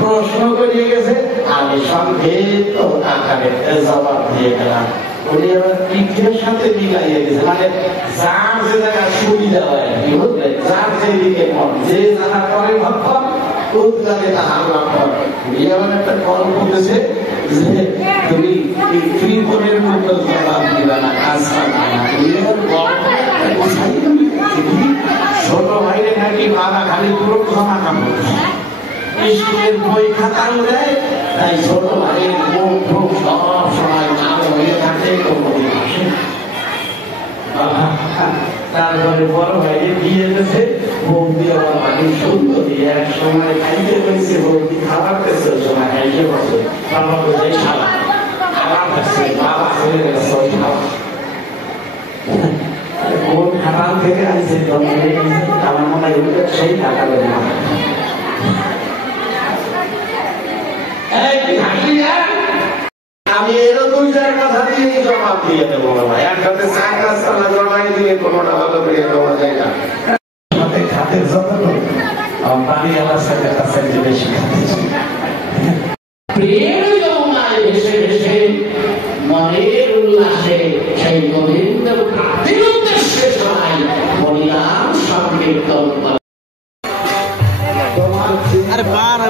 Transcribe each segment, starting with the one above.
প্রশ্ন করিয়ে গেছে, আমি সংক্ষিপ্ত আকারে জবাব দিয়ে গেলাম। উনি আবার পিঠের সাথে মিলাইয়ে গেছে, মানে যার যে জায়গায় সুবিধা হয় কি বুঝলেন, যার যেদিকে মন, যে যাহা করে ভক্ষণ উদ্গাতে তাহার লক্ষণ। উনি আবার একটা গল্প বলেছে যে তুমি ত্রিকোণের মতো জবাব দিবা না, কাজ পাবা না। ছোট ভাইরে নাকি বাবা খালি পুরো ক্ষমা কাপড় স্কুলের বই খাতাও দেয়, তাই ছোট ভাইয়ের মুখ মুখ সব সময় নাম হয়ে থাকে। তারপরে বড় ভাইয়ে বিয়ে গেছে, বৌদি আমার বাড়ির সুন্দরী, এক সময় খাইতে পেয়েছে, বৌদি খাবার পেয়েছে, ওই সময় খাইতে বসে বাবা বলে খাবার খাবার খাচ্ছে, বাবা চলে গেছে ওই খাবার। কোন খাবার থেকে আসছে আমার মনে হয় সেই টাকা দেবে না। আমি এরও দুইটার কথা দিয়ে জবাব দিয়ে দেবো বাবা, একসাথে চার সালা জমাই দিয়ে কোনোটা ভালো করে দেওয়া যায় না। খাতে যত পানি আমার সাথে কাছে বেশি প্রেম জমায় ভেসে ভেসে মনের উল্লাসে সেই গোবিন্দ প্রাপ্তির উদ্দেশ্যে সবাই বলিলাম সংকীর্তন। আরে বার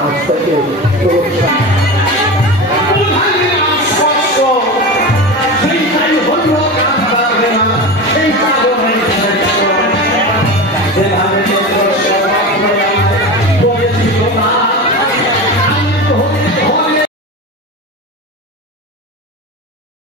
Hasta que